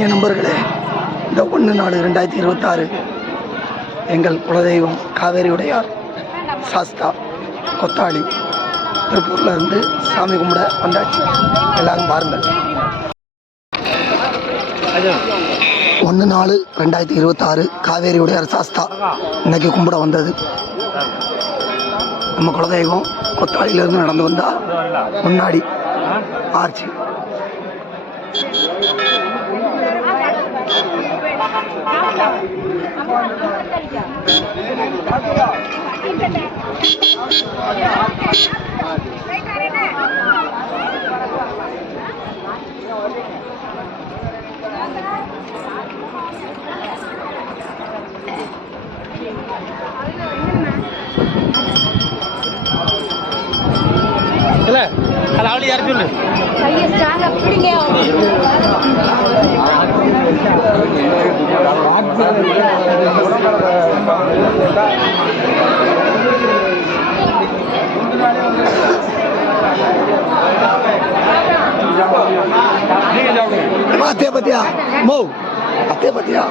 நண்பர்களே, இந்த 1/4/2026 எங்கள் குலதெய்வம் காவேரி உடையார் சாஸ்தா கொத்தாளி திருப்பூர்ல இருந்து சாமி கும்பிட வந்தாச்சு. எல்லாரும் பாருங்கள். 1/4/2026 காவேரி உடையார் சாஸ்தா இன்னைக்கு கும்பிட வந்தது. நம்ம குலதெய்வம் கொத்தாளியிலிருந்து நடந்து வந்தா முன்னாடி ஆர்ச்சி. அவளி யார் சொல்லு Até batear, Mou, até batear.